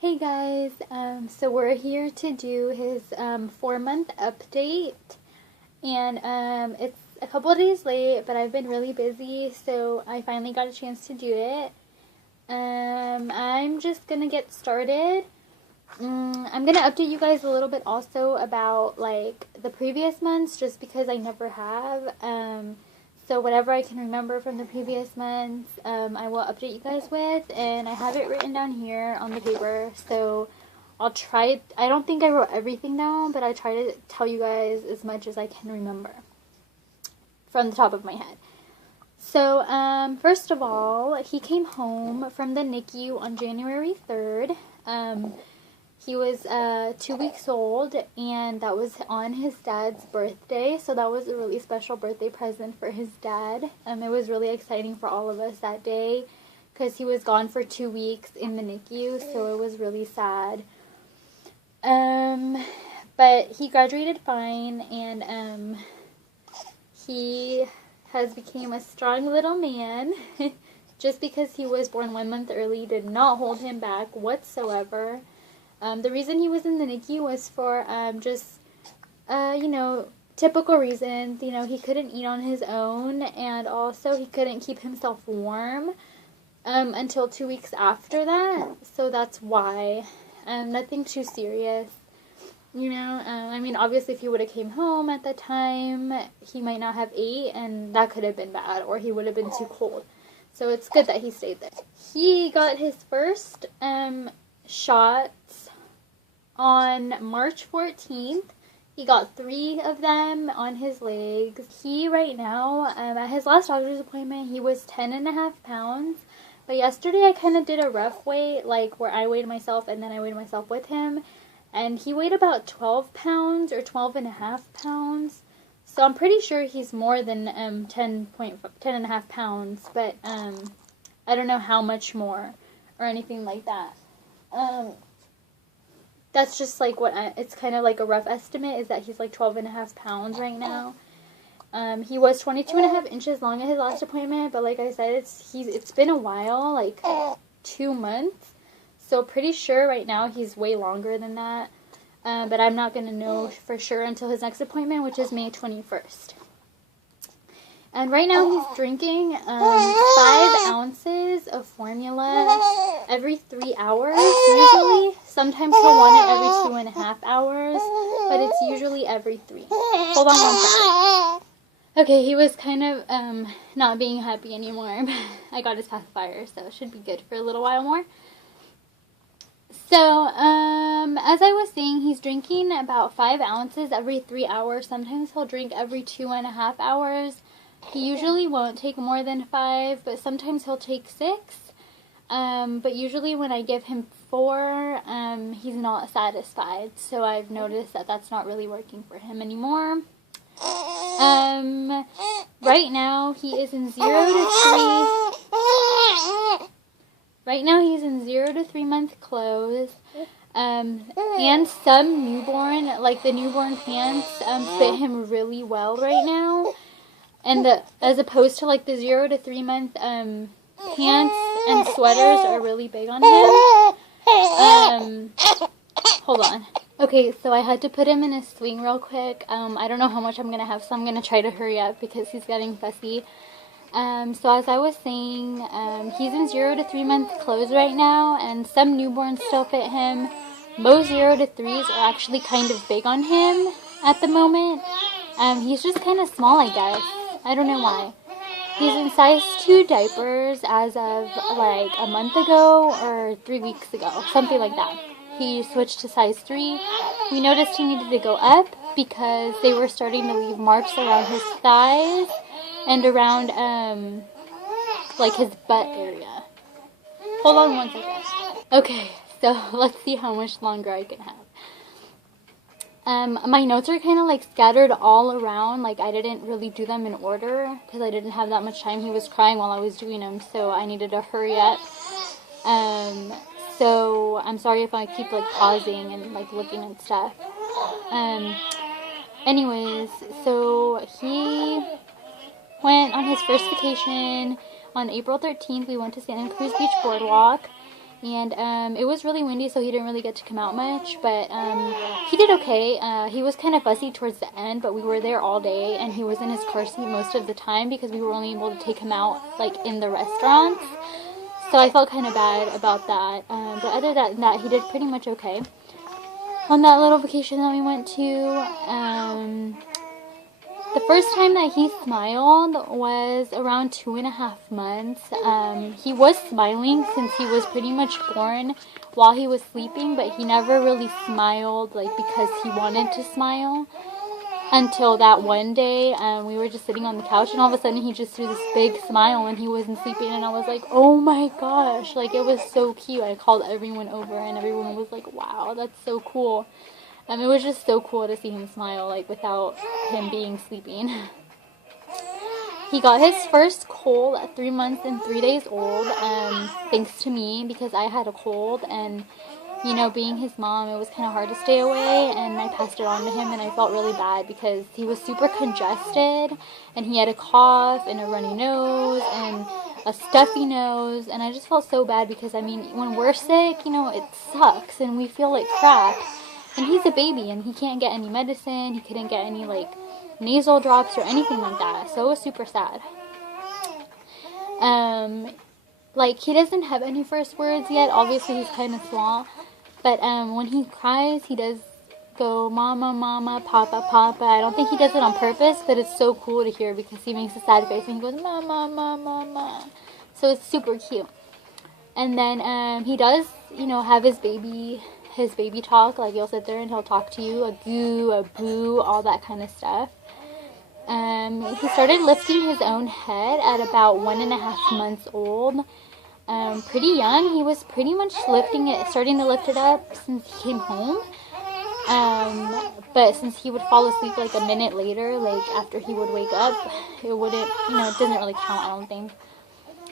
Hey guys, so we're here to do his 4-month update, and it's a couple of days late, but I've been really busy, so I finally got a chance to do it. I'm just gonna get started. I'm gonna update you guys a little bit also about like the previous months, just because I never have. So whatever I can remember from the previous months, I will update you guys with, and I have it written down here on the paper, so I'll try. I don't think I wrote everything down, but I try to tell you guys as much as I can remember from the top of my head. So, first of all, he came home from the NICU on January 3rd. He was 2 weeks old, and that was on his dad's birthday, so that was a really special birthday present for his dad. It was really exciting for all of us that day, because he was gone for 2 weeks in the NICU, so it was really sad. But he graduated fine, and he has become a strong little man. Just because he was born 1 month early did not hold him back whatsoever. The reason he was in the NICU was for typical reasons. He couldn't eat on his own, and also he couldn't keep himself warm until 2 weeks after that. So that's why. Nothing too serious. Obviously if he would have came home at that time, he might not have ate, and that could have been bad, or he would have been too cold. So it's good that he stayed there. He got his first shots on March 14th. He got 3 of them on his legs. He, right now, at his last doctor's appointment, he was 10.5 pounds. But yesterday I kind of did a rough weight, like where I weighed myself and then I weighed myself with him. And he weighed about 12 pounds or 12.5 pounds. So I'm pretty sure he's more than 10.5 pounds. But I don't know how much more or anything like that. That's just like it's kind of like a rough estimate, is that he's like 12.5 pounds right now. He was 22.5 inches long at his last appointment, but like I said, it's been a while, like 2 months. So pretty sure right now he's way longer than that. But I'm not going to know for sure until his next appointment, which is May 21st. And right now he's drinking 5 ounces of formula every 3 hours, usually. Sometimes he'll want it every 2.5 hours, but it's usually every 3. Hold on 1 second. Okay, he was kind of not being happy anymore. I got his pacifier, so it should be good for a little while more. So, as I was saying, he's drinking about 5 ounces every 3 hours. Sometimes he'll drink every 2.5 hours. He usually won't take more than 5, but sometimes he'll take 6. But usually when I give him 4, he's not satisfied. So I've noticed that that's not really working for him anymore. Right now he is in 0 to 3. Right now he's in 0 to 3 month clothes. And some newborn, like the newborn pants, fit him really well right now. And as opposed to like the 0 to 3 month pants and sweaters are really big on him. Hold on. Okay, so I had to put him in a swing real quick. I don't know how much I'm going to have, so I'm going to try to hurry up because he's getting fussy. So as I was saying, he's in 0 to 3 month clothes right now, and some newborns still fit him. Most 0 to 3s are actually kind of big on him at the moment. He's just kind of small, I guess. I don't know why. He's in size 2 diapers as of like a month ago or 3 weeks ago, something like that. He switched to size 3. We noticed he needed to go up because they were starting to leave marks around his thighs and around like his butt area. Hold on 1 second. Okay, so let's see how much longer I can have. My notes are kind of like scattered all around. Like I didn't really do them in order because I didn't have that much time. He was crying while I was doing them, so I needed to hurry up. So I'm sorry if I keep like pausing and like looking at stuff. Anyways, so he went on his first vacation on April 13th. We went to Santa Cruz Beach Boardwalk. And it was really windy, so he didn't really get to come out much, but he did okay. He was kind of fussy towards the end, but we were there all day, and he was in his car seat most of the time because we were only able to take him out like in the restaurants. So I felt kind of bad about that, but other than that, he did pretty much okay. On that little vacation that we went to, the first time that he smiled was around 2.5 months. He was smiling since he was pretty much born while he was sleeping, but he never really smiled like because he wanted to smile until that one day. We were just sitting on the couch, and all of a sudden he just threw this big smile and he wasn't sleeping, and I was like, oh my gosh, like it was so cute. I called everyone over and everyone was like, wow, that's so cool. It was just so cool to see him smile, like, without him being sleeping. He got his first cold at 3 months and 3 days old, thanks to me, because I had a cold, and, you know, being his mom, it was kind of hard to stay away, and I passed it on to him, and I felt really bad because he was super congested, and he had a cough, and a runny nose, and a stuffy nose, and I just felt so bad because, I mean, when we're sick, you know, it sucks, and we feel like crap. And he's a baby, and he can't get any medicine. He couldn't get any, like, nasal drops or anything like that. So it was super sad. Like, he doesn't have any first words yet. Obviously, he's kind of small. But when he cries, he does go, mama, mama, papa, papa. I don't think he does it on purpose, but it's so cool to hear because he makes a sad face, and he goes, mama, mama, mama. So it's super cute. And then he does, you know, have his baby talk. Like, he'll sit there and he'll talk to you, a goo, a boo, all that kind of stuff. He started lifting his own head at about 1.5 months old. Pretty young. He was pretty much starting to lift it up since he came home. But since he would fall asleep like a minute later, like after he would wake up, it wouldn't, you know, it doesn't really count, I don't think.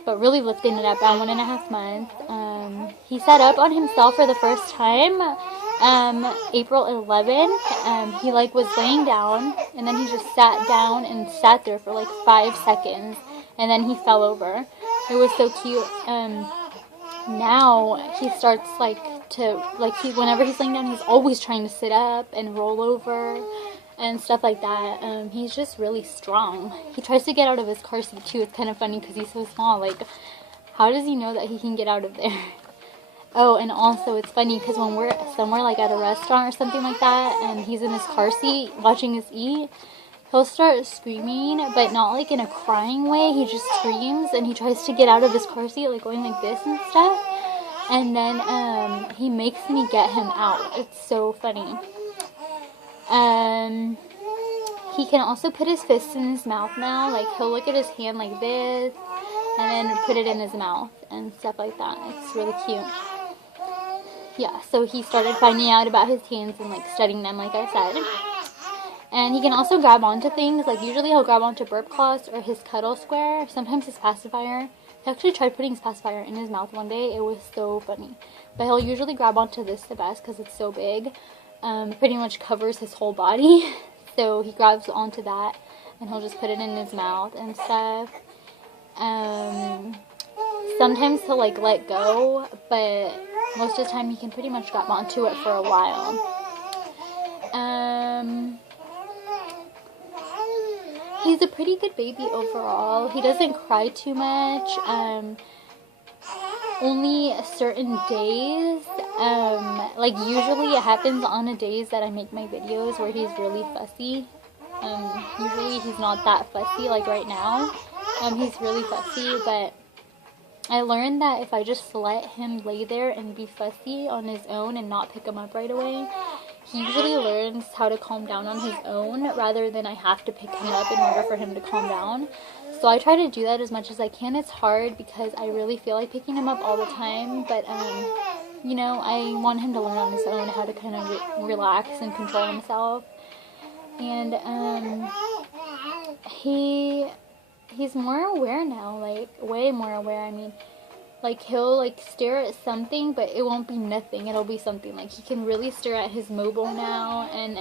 But really lifting it up at 1.5 months. He sat up on himself for the first time April 11th. He like was laying down, and then he just sat down and sat there for like 5 seconds, and then he fell over. It was so cute. Now he starts whenever he's laying down, he's always trying to sit up and roll over and stuff like that. He's just really strong. He tries to get out of his car seat too. It's kind of funny because he's so small. Like, how does he know that he can get out of there? Oh, and also it's funny because when we're somewhere like at a restaurant or something like that, and he's in his car seat watching us eat, he'll start screaming, but not like in a crying way. He just screams, and he tries to get out of his car seat, like going like this and stuff. And then he makes me get him out. It's so funny. He can also put his fists in his mouth now. Like, he'll look at his hand like this, and then put it in his mouth and stuff like that. It's really cute. Yeah, so he started finding out about his hands and like studying them, like I said. And he can also grab onto things. Like, usually he'll grab onto burp cloths or his cuddle square, sometimes his pacifier. He actually tried putting his pacifier in his mouth one day. It was so funny. But he'll usually grab onto this the best because it's so big. Pretty much covers his whole body. So he grabs onto that, and he'll just put it in his mouth and stuff. Sometimes he'll like let go, but most of the time he can pretty much grab onto it for a while. He's a pretty good baby overall. He doesn't cry too much. Only certain days. Like, usually it happens on the days that I make my videos where he's really fussy. Usually he's not that fussy, like right now. He's really fussy, but I learned that if I just let him lay there and be fussy on his own and not pick him up right away, he usually learns how to calm down on his own rather than I have to pick him up in order for him to calm down. So I try to do that as much as I can. It's hard because I really feel like picking him up all the time, but you know, I want him to learn on his own how to kind of relax and control himself. And he's more aware now, like way more aware. I mean, like, he'll like stare at something, but it won't be nothing. It'll be something. Like, he can really stare at his mobile now, and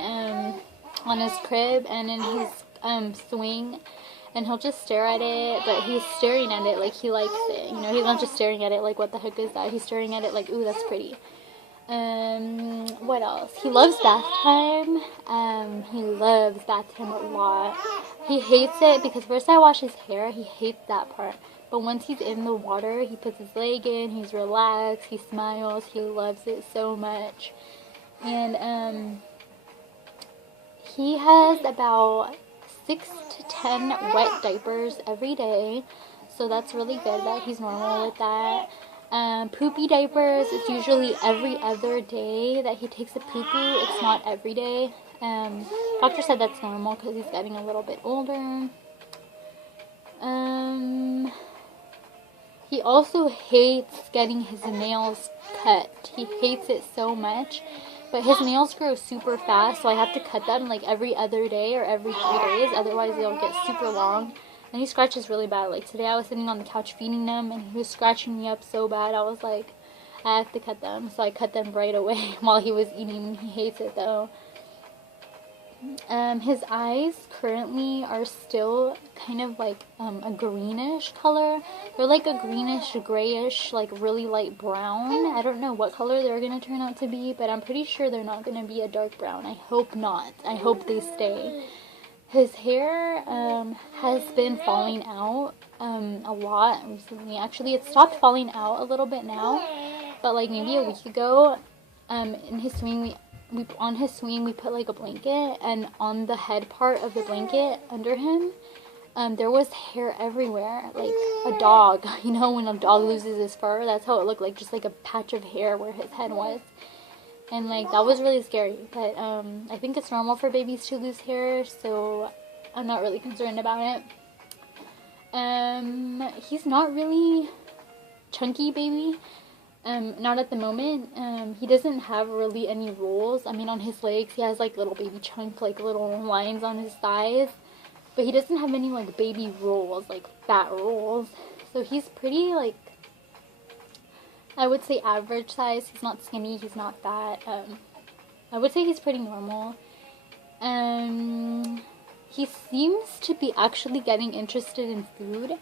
on his crib and in his swing. and he'll just stare at it, but he's staring at it like he likes it. You know, he's not just staring at it like, what the heck is that? He's staring at it like, ooh, that's pretty. What else? He loves bath time. He loves bath time a lot. He hates it because first I wash his hair. He hates that part. But once he's in the water, he puts his leg in, he's relaxed, he smiles, he loves it so much. And, he has about 6 to 10 wet diapers every day. So that's really good that he's normal with that. Poopy diapers, it's usually every other day that he takes a poo-poo. It's not every day. Doctor said that's normal because he's getting a little bit older. He also hates getting his nails cut. He hates it so much. But his nails grow super fast, so I have to cut them like every other day or every 3 days. Otherwise, they'll get super long. And he scratches really bad. Like today, I was sitting on the couch feeding them, and he was scratching me up so bad. I was like, I have to cut them. So I cut them right away while he was eating. He hates it though. His eyes currently are still kind of like a greenish color. They're like a greenish, grayish, like really light brown. I don't know what color they're going to turn out to be, but I'm pretty sure they're not going to be a dark brown. I hope not. I hope they stay. His hair has been falling out a lot recently. Actually, it stopped falling out a little bit now, but like maybe a week ago, in his swing, on his swing we put like a blanket, and on the head part of the blanket under him, there was hair everywhere, like a dog. You know, when a dog loses his fur, that's how it looked like, just like a patch of hair where his head was. And like that was really scary, but I think it's normal for babies to lose hair, so I'm not really concerned about it. He's not really chunky baby. Not at the moment. He doesn't have really any rolls. I mean, on his legs, he has like little baby chunk, like little lines on his thighs. But he doesn't have any like baby rolls, like fat rolls. So he's pretty like, I would say average size. He's not skinny, he's not fat. I would say he's pretty normal. He seems to be actually getting interested in food.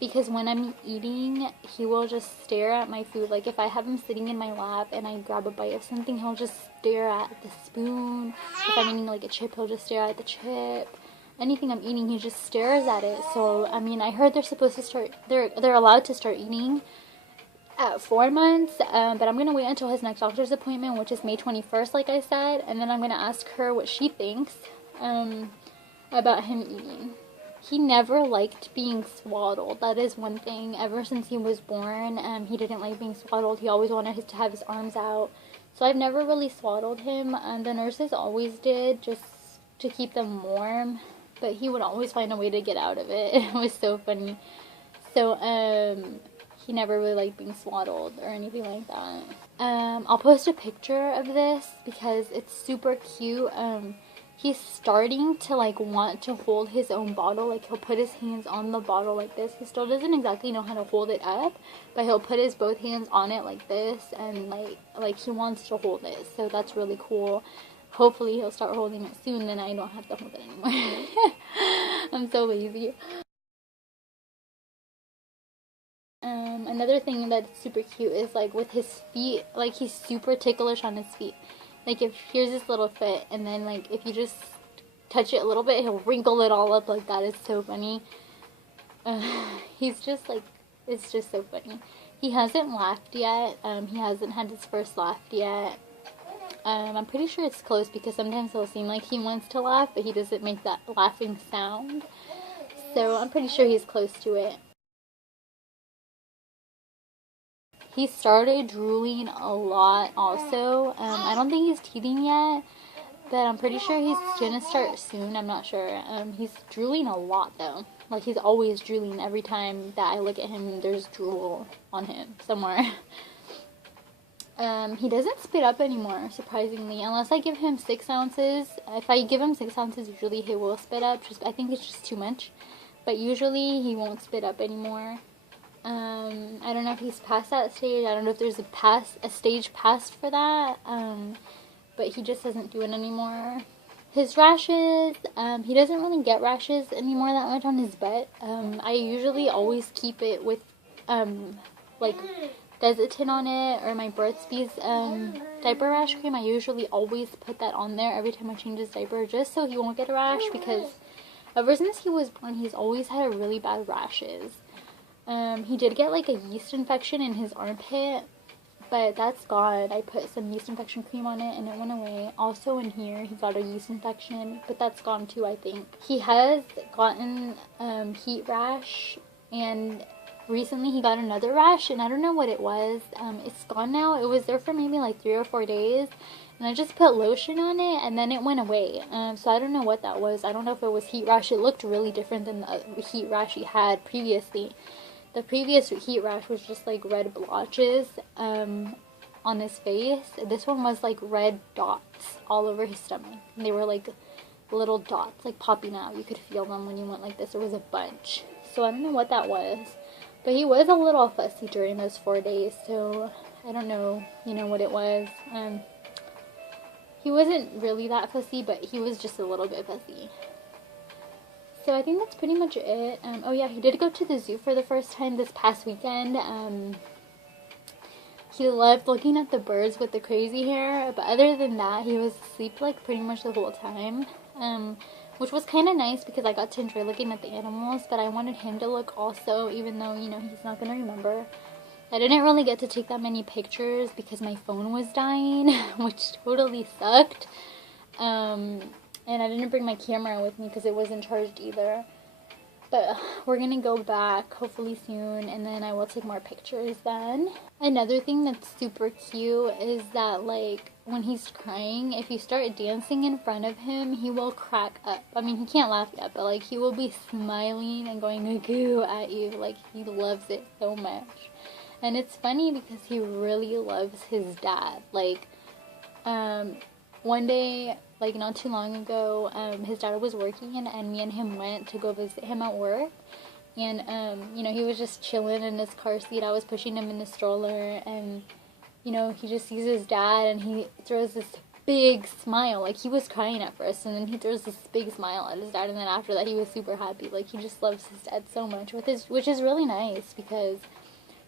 Because when I'm eating, he will just stare at my food. Like if I have him sitting in my lap and I grab a bite of something, he'll just stare at the spoon. If I'm eating like a chip, he'll just stare at the chip. Anything I'm eating, he just stares at it. So, I mean, I heard they're supposed to start, they're allowed to start eating at 4 months. But I'm going to wait until his next doctor's appointment, which is May 21st, like I said. And then I'm going to ask her what she thinks about him eating. He never liked being swaddled. That is one thing. Ever since he was born, he didn't like being swaddled. He always wanted to have his arms out. So I've never really swaddled him. The nurses always did, just to keep them warm. But he would always find a way to get out of it. It was so funny. So, he never really liked being swaddled or anything like that. I'll post a picture of this because it's super cute. He's starting to like want to hold his own bottle. Like he'll put his hands on the bottle like this. He still doesn't exactly know how to hold it up, but he'll put his both hands on it like this, and like he wants to hold it. So that's really cool. Hopefully he'll start holding it soon, then I don't have to hold it anymore. I'm so lazy. Another thing that's super cute is like with his feet, like he's super ticklish on his feet. Like if here's his little foot, and then like if you just touch it a little bit, he'll wrinkle it all up like that. It's so funny. He's just like, it's just so funny. He hasn't laughed yet. He hasn't had his first laugh yet. I'm pretty sure it's close because sometimes it'll seem like he wants to laugh, but he doesn't make that laughing sound. So I'm pretty sure he's close to it. He started drooling a lot also. I don't think he's teething yet, but I'm pretty sure he's gonna start soon. I'm not sure. He's drooling a lot though. Like he's always drooling. Every time that I look at him, there's drool on him somewhere. He doesn't spit up anymore, surprisingly, unless I give him 6 ounces. If I give him 6 ounces, usually he will spit up. I think it's just too much, but usually he won't spit up anymore. I don't know if he's past that stage. I don't know if there's a stage past for that. But he just doesn't do it anymore. his rashes, he doesn't really get rashes anymore that much on his butt. I usually always keep it with, like, Desitin on it, or my Burt's Bees, diaper rash cream. I usually always put that on there every time I change his diaper, just so he won't get a rash, because ever since he was born, he's always had a really bad rashes. He did get, like, a yeast infection in his armpit, but that's gone. I put some yeast infection cream on it and it went away. Also in here, he got a yeast infection, but that's gone too, I think. He has gotten heat rash, and recently he got another rash, and I don't know what it was. It's gone now. It was there for maybe like 3 or 4 days, and I just put lotion on it and then it went away. So I don't know what that was. I don't know if it was heat rash. It looked really different than the heat rash he had previously. The previous heat rash was just like red blotches on his face. This one was like red dots all over his stomach. And they were like little dots, like popping out. You could feel them when you went like this. There was a bunch. So I don't know what that was. But he was a little fussy during those 4 days. So I don't know, what it was. He wasn't really that fussy, but he was just a little bit fussy. So I think that's pretty much it. Oh yeah, he did go to the zoo for the first time this past weekend. He loved looking at the birds with the crazy hair, but other than that, he was asleep like pretty much the whole time. Which was kind of nice because I got to enjoy looking at the animals, but I wanted him to look also, even though, he's not going to remember. I didn't really get to take that many pictures because my phone was dying, which totally sucked. And I didn't bring my camera with me because it wasn't charged either. But we're going to go back hopefully soon, and then I will take more pictures then. Another thing that's super cute is that, like, when he's crying, if you start dancing in front of him, he will crack up. I mean, he can't laugh yet, but, like, he will be smiling and going goo at you. Like, he loves it so much. And it's funny because he really loves his dad. Like, one day, like not too long ago, his dad was working, and me and him went to go visit him at work. And, he was just chilling in his car seat. I was pushing him in the stroller, and, he just sees his dad, and he throws this big smile. Like, he was crying at first, and then he throws this big smile at his dad, and then after that, he was super happy. Like, he just loves his dad so much, which is really nice, because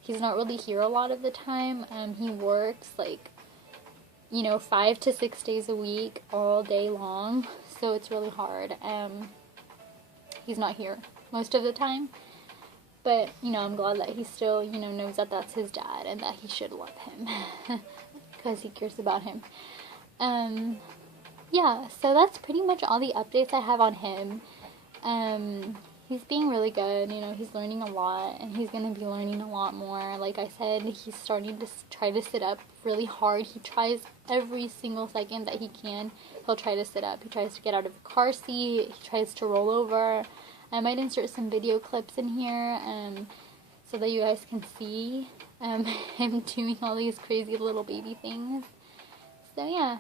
he's not really here a lot of the time. He works, like, 5 to 6 days a week, all day long, so it's really hard. He's not here most of the time, but, I'm glad that he still, knows that that's his dad, and that he should love him, because he cares about him. Yeah, so that's pretty much all the updates I have on him. He's being really good, he's learning a lot, and he's going to be learning a lot more. Like I said, he's starting to try to sit up really hard. He tries every single second that he can. He'll try to sit up. He tries to get out of the car seat. He tries to roll over. I might insert some video clips in here, so that you guys can see him doing all these crazy little baby things. So yeah,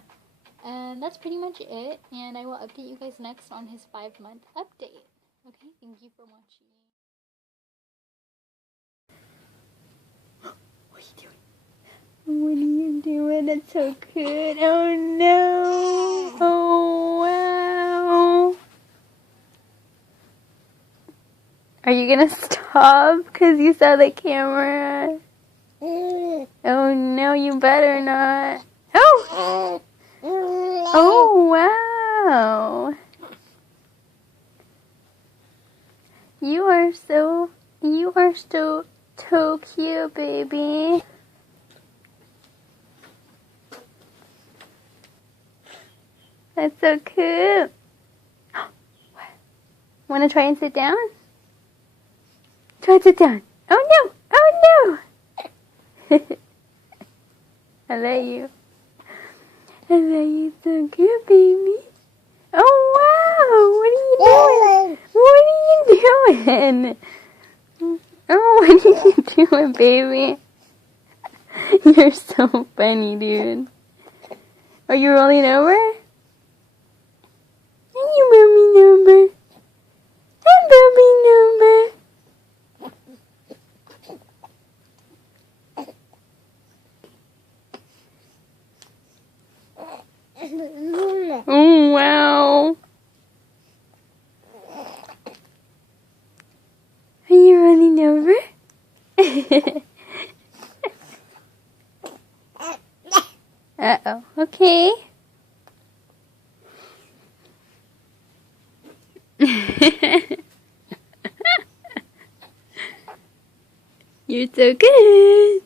that's pretty much it, and I will update you guys next on his 5-month update. Okay, thank you for watching. What are you doing? What are you doing? That's so good. Oh no. Oh wow. Are you gonna stop because you saw the camera? Oh no, you better not. Oh! Oh wow. You are so cute, baby. That's so cute. Wanna try and sit down? Try and sit down. Oh no! Oh no! I love you. I love you, so cute, baby. Oh wow! What are you doing? Oh, what are you doing, baby? You're so funny, dude. Are you rolling over? Are you rolling over? I'm rolling over. Oh wow. Uh-oh. Okay. You're so good.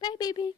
Bye, baby.